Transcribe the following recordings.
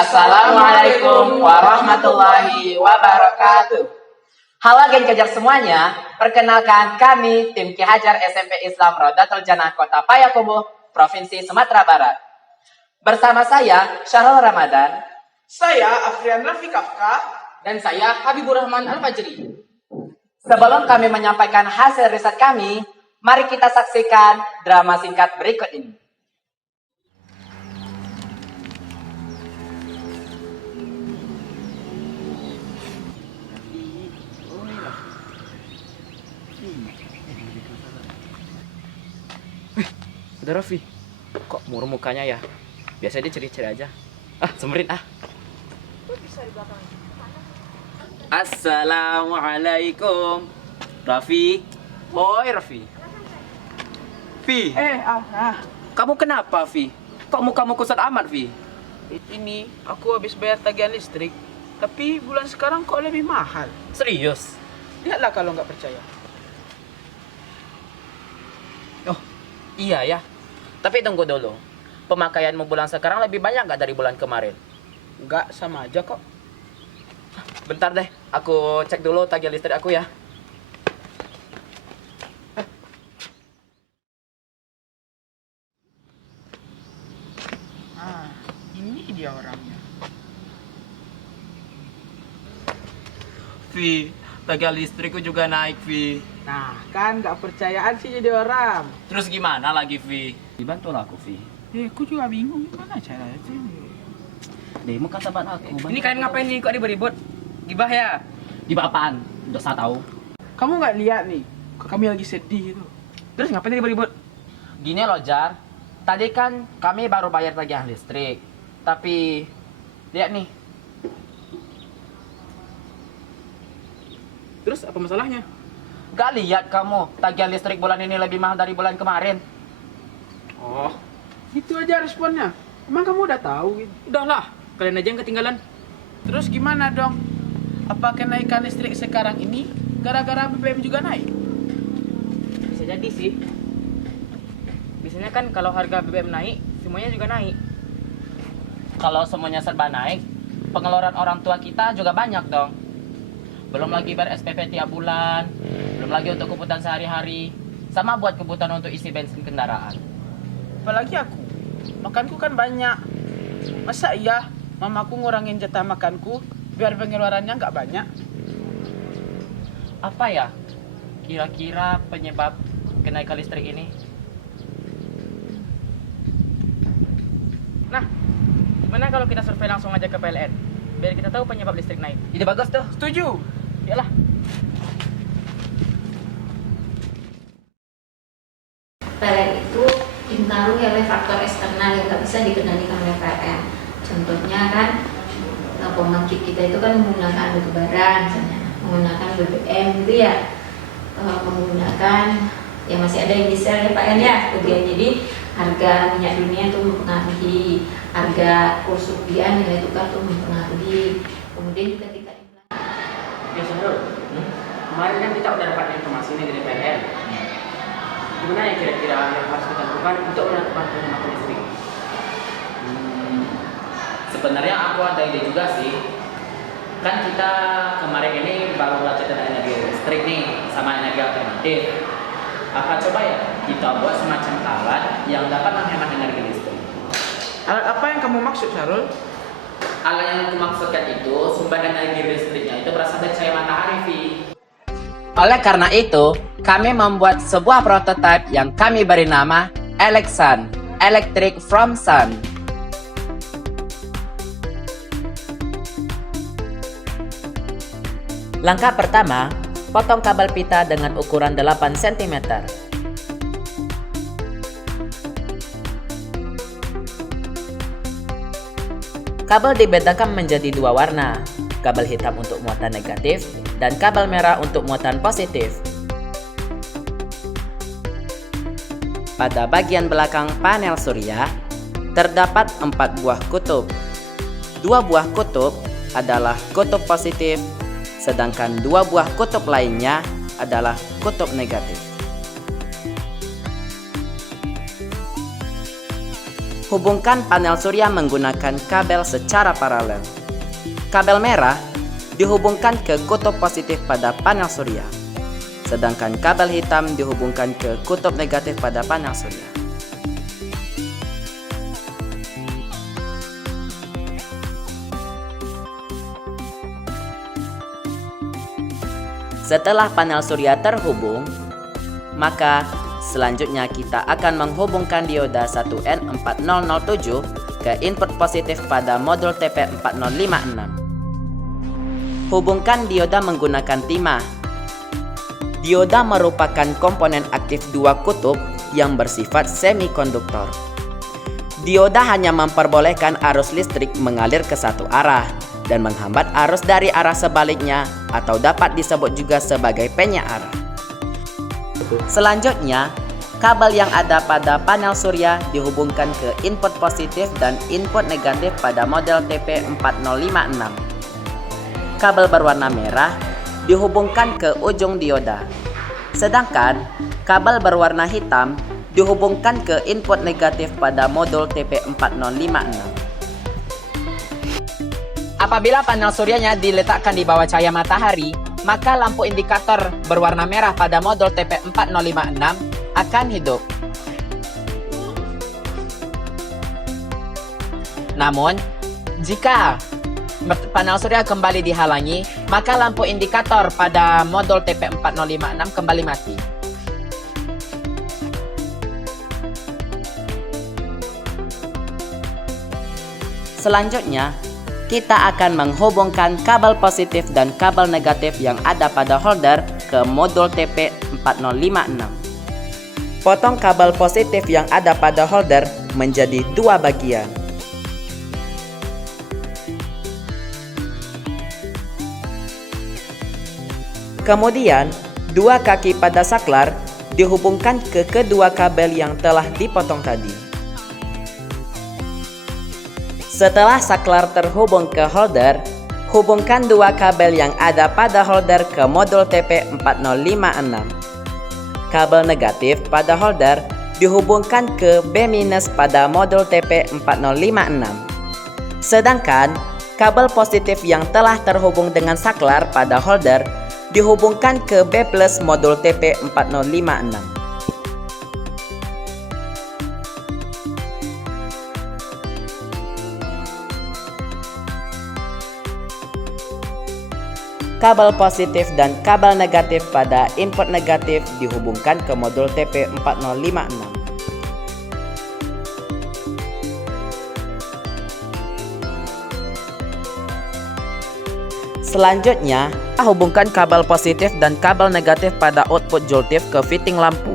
Assalamualaikum warahmatullahi wabarakatuh. Halo geng kejar semuanya, perkenalkan kami tim Ki Hajar SMP Islam Rodatul Jannah Kota Payakumbuh, Provinsi Sumatera Barat. Bersama saya Syahrul Ramadan, Saya Afrian Rafi Kafka, dan saya Habibur Rahman Al-Fajri. Sebelum kami menyampaikan hasil riset kami, mari kita saksikan drama singkat berikut ini. Udah Raffi, kok murung mukanya ya? Biasa dia ceri-ceri aja. Semberin Assalamualaikum Raffi. Oi Raffi. Vi, kamu kenapa Vi? Kok mukamu kusut amat Vi? ini aku habis bayar tagihan listrik, tapi bulan sekarang kok lebih mahal. Serius? Lihatlah kalau nggak percaya. Oh, iya ya. Tapi tunggu dulu. Pemakaianmu bulan sekarang lebih banyak nggak dari bulan kemarin? Nggak, sama aja kok. Bentar deh, aku cek dulu tagihan listrik aku ya. Ini dia orangnya. Vi, tagihan listrikku juga naik Vi. Nah, kan nggak percayaan sih jadi orang. Terus gimana lagi Vi? Dibantulah aku Vi. Aku juga bingung gimana caranya sih. Demo kata ban aku. Ini kalian ngapain nih kok ribut-ribut? Gibah ya? Gibah apaan? Udah saya tahu. Kamu nggak lihat nih, kami lagi sedih itu. Terus ngapain ribut-ribut? Gini loh Jar, tadi kan kami baru bayar tagihan listrik. Tapi, lihat nih. Terus apa masalahnya? Gak lihat kamu, tagihan listrik bulan ini lebih mahal dari bulan kemarin. Oh, itu aja responnya. Emang kamu udah tahu gitu? Udahlah, kalian aja yang ketinggalan. Terus gimana dong? Apa kenaikan listrik sekarang ini gara-gara BBM juga naik? Bisa jadi sih. Biasanya kan kalau harga BBM naik, semuanya juga naik. Kalau semuanya serba naik, pengeluaran orang tua kita juga banyak dong. Belum lagi bayar SPP tiap bulan, belum lagi untuk kebutuhan sehari-hari, sama buat kebutuhan untuk isi bensin kendaraan. Apalagi aku, makanku kan banyak. Masa iya mamaku ngurangin jatah makanku biar pengeluarannya nggak banyak? Apa ya kira-kira penyebab kenaikan listrik ini? Nah, gimana kalau kita survei langsung aja ke PLN? Biar kita tahu penyebab listrik naik. Ide bagus tuh. Setuju. Yalah. PLN itu dipengaruhi oleh faktor eksternal yang nggak bisa dikendalikan oleh PLN. Contohnya kan pembangkit kita itu kan menggunakan batu bara, misalnya menggunakan BBM gitu ya, menggunakan ya masih ada yang diesel ya Pak ya, kemudian jadi harga minyak dunia itu mempengaruhi, harga kurs rupiah nilai tukar itu mempengaruhi, kemudian juga tingkat inflasi. Ya Syahrul, kemarin kan kita udah dapat informasi ini dari PLN. Gimana ya kira-kira yang harus kita lakukan untuk menentukan penyebab listrik? Sebenarnya aku ada ide juga sih. Kan kita kemarin ini baru belajar tentang energi listrik nih, sama energi alternatif. Apa coba ya kita buat semacam alat yang dapat menghemat energi listrik? Alat apa yang kamu maksud, Syarul? Alat yang aku maksudkan itu sumber energi listriknya itu berasal dari cahaya matahari, Vi. Oleh karena itu, kami membuat sebuah prototipe yang kami beri nama Elexsun, Electric from Sun. Langkah pertama, potong kabel pita dengan ukuran 8 cm. Kabel dibedakan menjadi dua warna, kabel hitam untuk muatan negatif dan kabel merah untuk muatan positif. Pada bagian belakang panel surya, terdapat 4 buah kutub. 2 buah kutub adalah kutub positif, sedangkan 2 buah kutub lainnya adalah kutub negatif. Hubungkan panel surya menggunakan kabel secara paralel. Kabel merah dihubungkan ke kutub positif pada panel surya, sedangkan kabel hitam dihubungkan ke kutub negatif pada panel surya. Setelah panel surya terhubung, maka selanjutnya kita akan menghubungkan dioda 1N4007 ke input positif pada modul TP4056. Hubungkan dioda menggunakan timah. Dioda merupakan komponen aktif dua kutub yang bersifat semikonduktor. Dioda hanya memperbolehkan arus listrik mengalir ke satu arah dan menghambat arus dari arah sebaliknya, atau dapat disebut juga sebagai penyek arah. Selanjutnya, kabel yang ada pada panel surya dihubungkan ke input positif dan input negatif pada model TP4056. Kabel berwarna merah dihubungkan ke ujung dioda, sedangkan kabel berwarna hitam dihubungkan ke input negatif pada modul TP4056. Apabila panel suryanya diletakkan di bawah cahaya matahari, maka lampu indikator berwarna merah pada modul TP4056 akan hidup. Namun, jika panel surya kembali dihalangi, maka lampu indikator pada modul TP4056 kembali mati. Selanjutnya, kita akan menghubungkan kabel positif dan kabel negatif yang ada pada holder ke modul TP4056. Potong kabel positif yang ada pada holder menjadi dua bagian. Kemudian, dua kaki pada saklar dihubungkan ke kedua kabel yang telah dipotong tadi. Setelah saklar terhubung ke holder, hubungkan dua kabel yang ada pada holder ke modul TP4056. Kabel negatif pada holder dihubungkan ke B- pada modul TP4056. Sedangkan kabel positif yang telah terhubung dengan saklar pada holder dihubungkan ke B+ modul TP4056. Kabel positif dan kabel negatif pada input negatif dihubungkan ke modul TP4056. Selanjutnya, hubungkan kabel positif dan kabel negatif pada output joltif ke fitting lampu.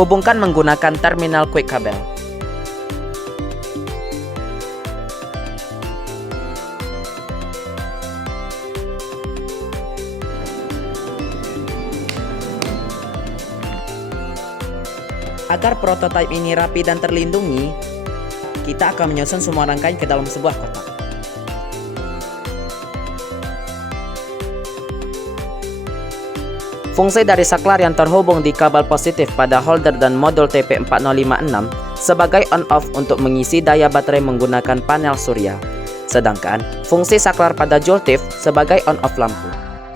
Hubungkan menggunakan terminal quick kabel. Agar prototipe ini rapi dan terlindungi, kita akan menyusun semua rangkaian ke dalam sebuah kotak. Fungsi dari saklar yang terhubung di kabel positif pada holder dan modul TP4056 sebagai on-off untuk mengisi daya baterai menggunakan panel surya, sedangkan fungsi saklar pada joltif sebagai on-off lampu.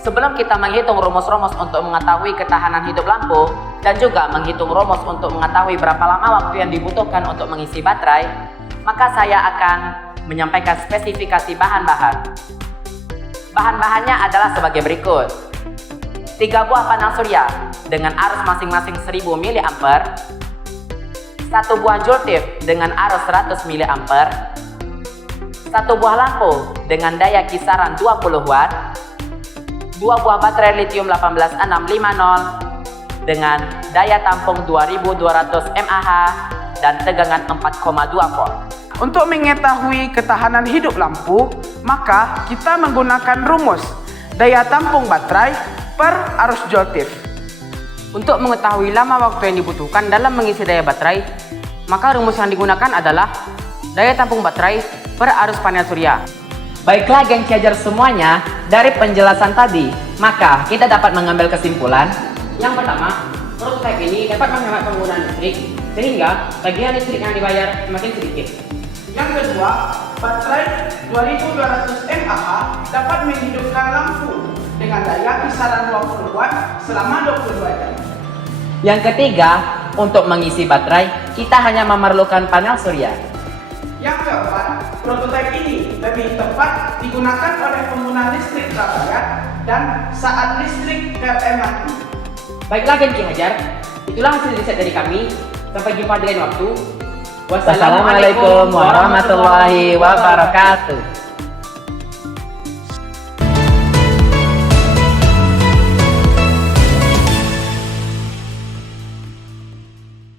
Sebelum kita menghitung rumus-rumus untuk mengetahui ketahanan hidup lampu dan juga menghitung rumus untuk mengetahui berapa lama waktu yang dibutuhkan untuk mengisi baterai, maka saya akan menyampaikan spesifikasi bahan-bahan. Bahan-bahannya adalah sebagai berikut. 3 buah panel surya dengan arus masing-masing 1000 mA, 1 buah joltif dengan arus 100 mA, 1 buah lampu dengan daya kisaran 20 watt, 2 buah baterai lithium 18650 dengan daya tampung 2200 mAh dan tegangan 4,2 volt. Untuk mengetahui ketahanan hidup lampu, maka kita menggunakan rumus daya tampung baterai per arus joltif. Untuk mengetahui lama waktu yang dibutuhkan dalam mengisi daya baterai, maka rumus yang digunakan adalah daya tampung baterai per arus panel surya. Baiklah geng Charger semuanya, dari penjelasan tadi, maka kita dapat mengambil kesimpulan. Yang pertama, prototipe ini dapat menghemat penggunaan listrik sehingga tagihan listrik yang dibayar semakin sedikit. Yang kedua, baterai 2200 mAh dapat menghidupkan lampu dengan daya kisaran 20 watt selama 22 jam. Yang ketiga, untuk mengisi baterai, kita hanya memerlukan panel surya. Yang keempat, prototipe ini lebih tepat digunakan oleh pengguna listrik prabayar dan saat listrik PLN mati. Baiklah Gen Ki Hajar, itulah hasil riset dari kami. Sampai jumpa di lain waktu. Wassalamualaikum warahmatullahi wabarakatuh.